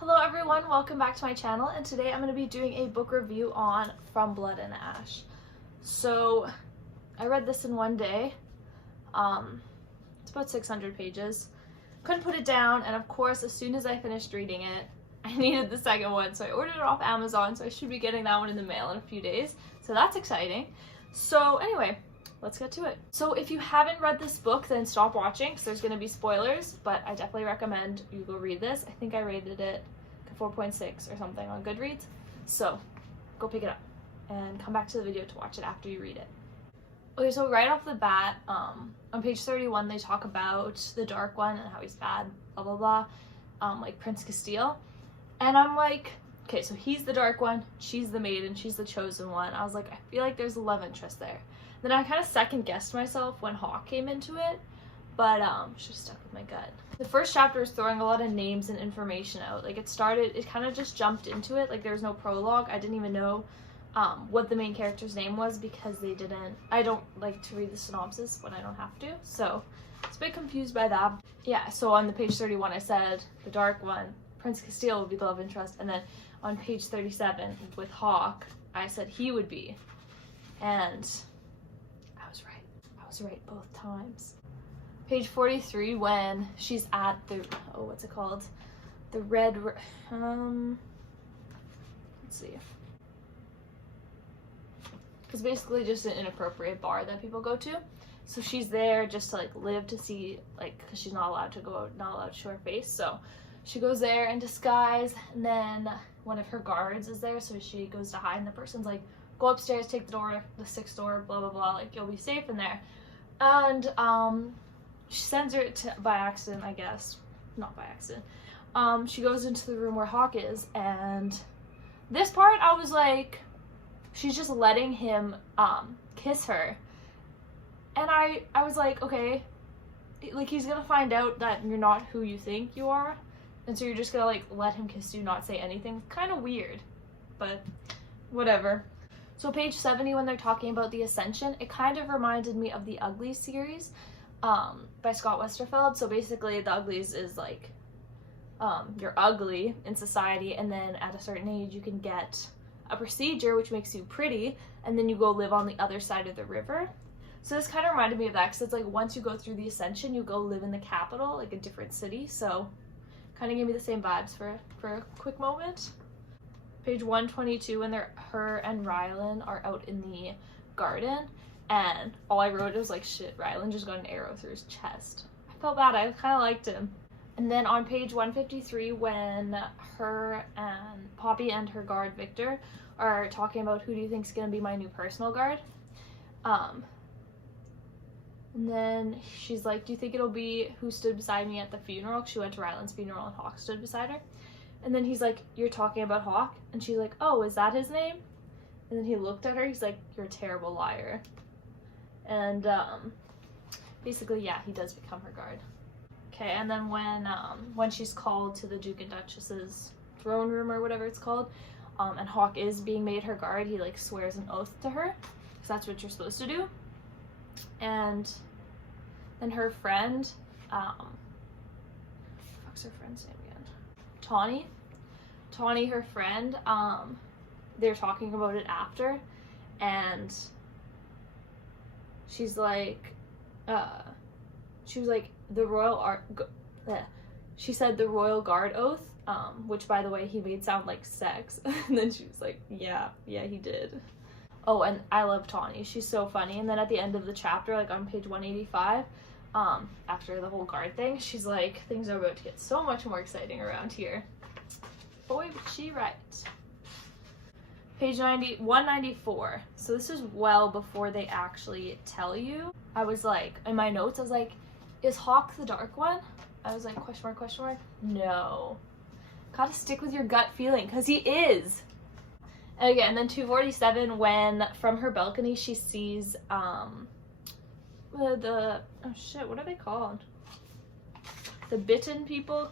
Hello everyone, welcome back to my channel, and today I'm going to be doing a book review on From Blood and Ash. So, I read this in one day. It's about 600 pages. Couldn't put it down, and of course, as soon as I finished reading it, I needed the second one, so I ordered it off Amazon, so I should be getting that one in the mail in a few days. So that's exciting. So anyway, let's get to it. So if you haven't read this book, then stop watching because there's going to be spoilers, but I definitely recommend you go read this. I think I rated it 4.6 or something on Goodreads. So go pick it up and come back to the video to watch it after you read it. Okay, so right off the bat, on page 31, they talk about the Dark One and how he's bad, blah, blah, blah, like Prince Castile. And I'm like, okay, so he's the Dark One, she's the Maiden, she's the Chosen One. I was like, I feel like there's a love interest there. Then I kind of second-guessed myself when Hawk came into it, but should have stuck with my gut. The first chapter is throwing a lot of names and information out. Like it kind of just jumped into it. Like there was no prologue. I didn't even know what the main character's name was because I don't like to read the synopsis when I don't have to. So I was a bit confused by that. Yeah, so on the page 31 I said the Dark One, Prince Castile would be the love interest. And then on page 37 with Hawk, I said he would be. And I was right. I was right both times. Page 43, when she's at the, what's it called? The red, let's see. It's basically just an inappropriate bar that people go to. So she's there just to like live to see, like, because she's not allowed to go out, not allowed to show her face. So she goes there in disguise, and then one of her guards is there, so she goes to hide, and the person's like, go upstairs, take the door, the 6th door, blah, blah, blah, like, you'll be safe in there. And, she sends her to, by accident, I guess. Not by accident. She goes into the room where Hawk is, and this part I was like, she's just letting him kiss her. And I was like, okay, like he's gonna find out that you're not who you think you are, and so you're just gonna like let him kiss you, not say anything. Kind of weird, but whatever. So page 70, when they're talking about the Ascension, it kind of reminded me of the Uglies series by Scott Westerfeld. So basically the Uglies is like you're ugly in society, and then at a certain age you can get a procedure which makes you pretty, and then you go live on the other side of the river. So this kind of reminded me of that, because it's like once you go through the Ascension you go live in the capital, like a different city. So kind of gave me the same vibes for a quick moment. Page 122, when her and Rylan are out in the garden, and all I wrote was like, shit, Rylan just got an arrow through his chest. I felt bad, I kind of liked him. And then on page 153, when her and Poppy and her guard Victor are talking about who do you think is going to be my new personal guard, and then she's like, do you think it'll be who stood beside me at the funeral? She went to Rylan's funeral and Hawk stood beside her. And then he's like, you're talking about Hawk? And she's like, oh, is that his name? And then he looked at her, he's like, you're a terrible liar. And basically, yeah, he does become her guard. Okay, and then when she's called to the Duke and Duchess's throne room or whatever it's called, and Hawk is being made her guard, he like swears an oath to her, because that's what you're supposed to do. And then her friend, what's her friend's name again? Tawny, her friend, they're talking about it after, and she's like, she was like, she said the Royal Guard oath, which by the way he made sound like sex. And then she was like, yeah, he did. Oh, and I love Tawny, she's so funny. And then at the end of the chapter, like on page 185, after the whole guard thing, she's like, things are about to get so much more exciting around here. Boy, was she right. Page 194. So this is well before they actually tell you. I was like, in my notes, I was like, is Hawk the Dark One? I was like, question mark, question mark. No. Gotta stick with your gut feeling, because he is. And again, then 247, when from her balcony she sees, oh shit, what are they called? The bitten people?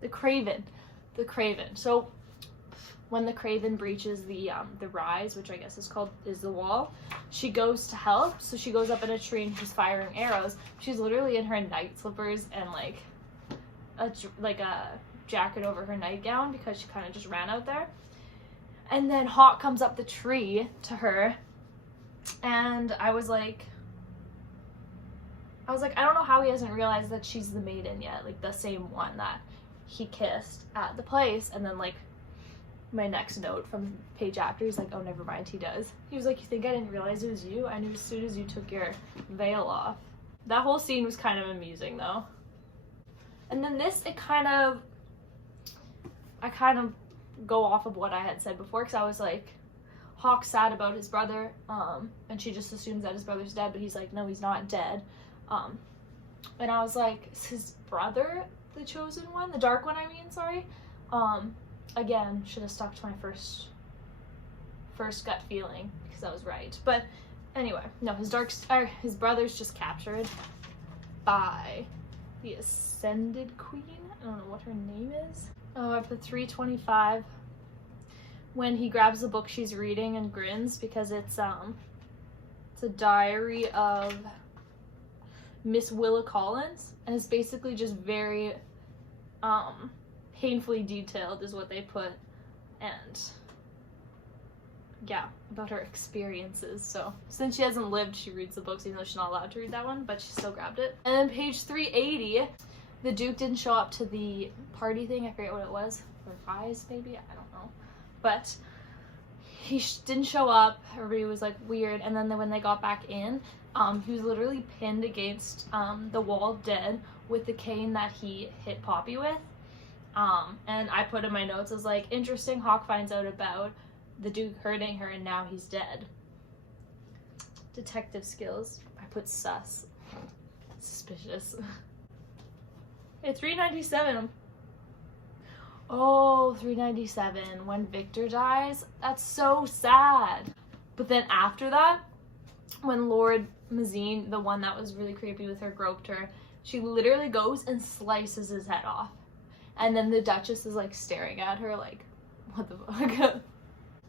The Craven. So when the Craven breaches the rise, which I guess is the wall, she goes to help. So she goes up in a tree and she's firing arrows. She's literally in her night slippers and like a jacket over her nightgown because she kind of just ran out there. And then Hawk comes up the tree to her, and I was like, I don't know how he hasn't realized that she's the maiden yet, like the same one that he kissed at the place. And then like my next note from the page after, he's like, oh, never mind, he does. He was like, you think I didn't realize it was you? I knew as soon as you took your veil off. That whole scene was kind of amusing though. And then this, I kind of go off of what I had said before, because I was like, Hawk's sad about his brother, and she just assumes that his brother's dead, but he's like, no, he's not dead. And I was like, is his brother the chosen one? The dark one, I mean, sorry. Again, should have stuck to my first gut feeling, because I was right. But anyway, no, his brother's just captured by the Ascended Queen. I don't know what her name is. Oh, at the 325, when he grabs the book she's reading and grins, because it's a diary of Miss Willa Collins, and it's basically just very painfully detailed is what they put, and yeah, about her experiences. So since she hasn't lived, she reads the books, even though she's not allowed to read that one, but she still grabbed it. And then page 380, the Duke didn't show up to the party thing. I forget what it was. Or eyes, maybe? I don't know. But he didn't show up. Everybody was like weird. And then when they got back in, he was literally pinned against the wall dead with the cane that he hit Poppy with. And I put in my notes, I was like, interesting, Hawk finds out about the Duke hurting her and now he's dead. Detective skills. I put sus. Suspicious. It's 397. Oh, 397. When Victor dies? That's so sad. But then after that, when Lord Mazine, the one that was really creepy with her, groped her, she literally goes and slices his head off. And then the Duchess is like staring at her like, what the fuck?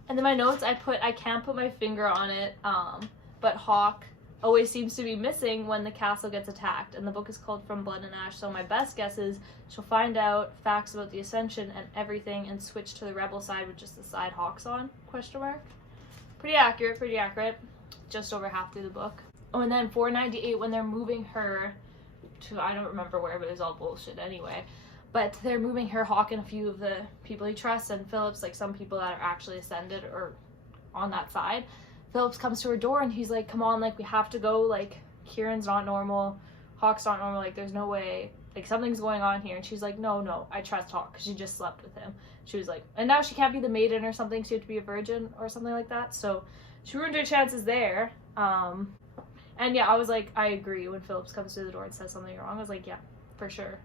And then my notes, I can't put my finger on it, but Hawk always seems to be missing when the castle gets attacked. And the book is called From Blood and Ash, so my best guess is she'll find out facts about the Ascension and everything and switch to the rebel side, which is the side Hawk's on, question mark. Pretty accurate. Just over half through the book. Oh, and then 498, when they're moving her to, I don't remember where, but it was all bullshit anyway. But they're moving her, Hawk and a few of the people he trusts, and Phillips, like some people that are actually ascended or on that side. Phillips comes to her door and he's like, come on, like we have to go, like Kieran's not normal, Hawk's not normal, like there's no way, like something's going on here. And she's like, no, I trust Hawk, because she just slept with him. She was like, and now she can't be the maiden or something, so you have to be a virgin or something like that. So she ruined her chances there. And yeah, I was like, I agree. When Phillips comes to the door and says something wrong, I was like, yeah, for sure.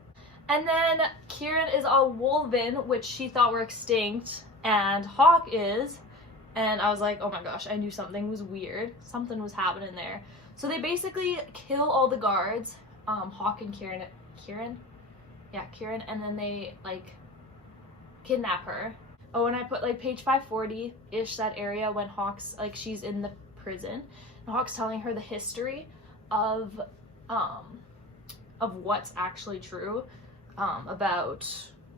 And then Kieran is a wolven, which she thought were extinct, and Hawk is. And I was like, oh my gosh, I knew something was weird. Something was happening there. So they basically kill all the guards, Hawk and Kieran. Yeah, Kieran, and then they like kidnap her. Oh, and I put like page 540-ish, that area when Hawk's like, she's in the prison, and Hawk's telling her the history of what's actually true, about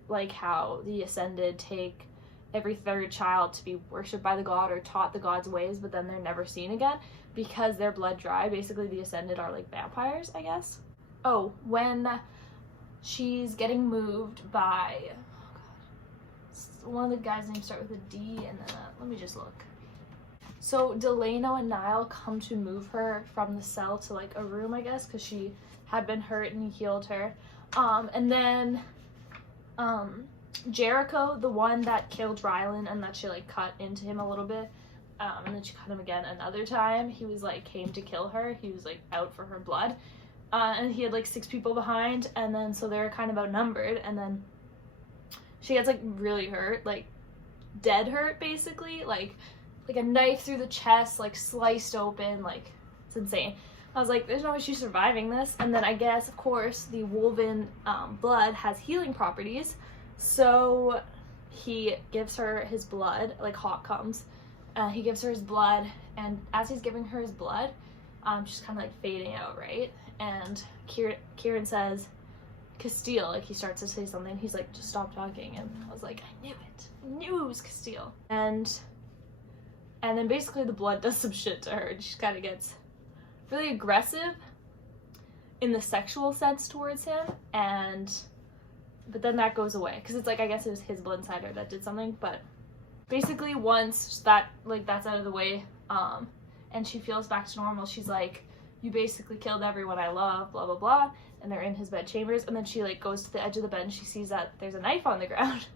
like how the Ascended take every third child to be worshipped by the god or taught the god's ways, but then they're never seen again because they're blood dry. Basically, the Ascended are like vampires, I guess. Oh, when she's getting moved by, oh god, one of the guys' names start with a D, and then let me just look. So Delano and Niall come to move her from the cell to like a room, I guess, because she had been hurt and he healed her. And then Jericho, the one that killed Rylan and that she like cut into him a little bit, and then she cut him again another time. He was like, came to kill her. He was like out for her blood, and he had like 6 people behind, and then so they're kind of outnumbered, and then she gets like really hurt, like dead hurt basically, like a knife through the chest, like sliced open, like it's insane. I was like, there's no way she's surviving this. And then I guess, of course, the wolven blood has healing properties. So he gives her his blood, like Hawk comes. He gives her his blood, and as he's giving her his blood, she's kind of like fading out, right? And Kieran says, Castile, like he starts to say something, he's like, just stop talking, and I was like, I knew it. I knew it was Castile. And then basically the blood does some shit to her, and she kind of gets really aggressive in the sexual sense towards him, but then that goes away, because it's like, I guess it was his blood inside her that did something. But basically once that, like, that's out of the way, and she feels back to normal, she's like, you basically killed everyone I love, blah blah blah, and they're in his bed chambers, and then she like goes to the edge of the bed and she sees that there's a knife on the ground.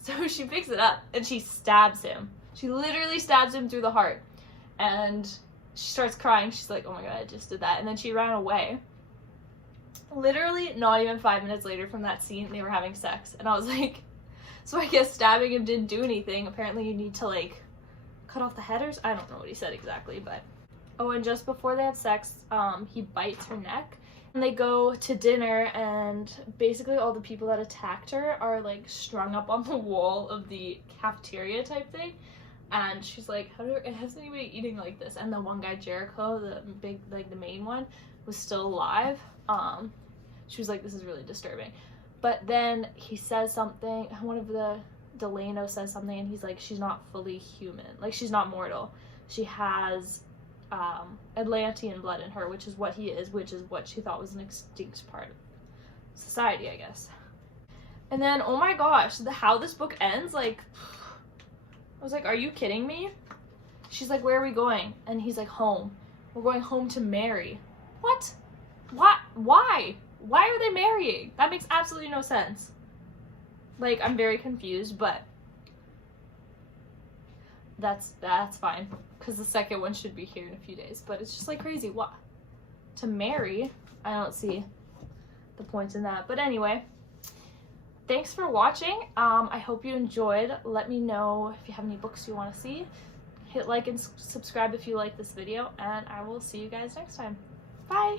So she picks it up and she stabs him. She literally stabs him through the heart, and she starts crying. She's like, oh my god, I just did that. And then she ran away. Literally not even 5 minutes later from that scene, they were having sex, and I was like, so I guess stabbing him didn't do anything. Apparently you need to like cut off the headers. I don't know what he said exactly, but oh, and just before they have sex, he bites her neck, and they go to dinner, and basically all the people that attacked her are like strung up on the wall of the cafeteria type thing, and she's like, how's anybody eating like this? And the one guy, Jericho, the big, like the main one, was still alive. She was like, this is really disturbing. But then he says something, one of the Delano says something, and he's like, she's not fully human, like she's not mortal, she has Atlantean blood in her, which is what he is, which is what she thought was an extinct part of society, I guess. And then, oh my gosh, how this book ends, like, I was like, are you kidding me? She's like, where are we going? And he's like, home. We're going home to marry. What? What? Why? Why are they marrying? That makes absolutely no sense. Like, I'm very confused, but that's fine, because the second one should be here in a few days. But it's just like crazy. What? To marry? I don't see the point in that. But anyway, thanks for watching. I hope you enjoyed. Let me know if you have any books you want to see. Hit like and subscribe if you like this video, and I will see you guys next time. Bye!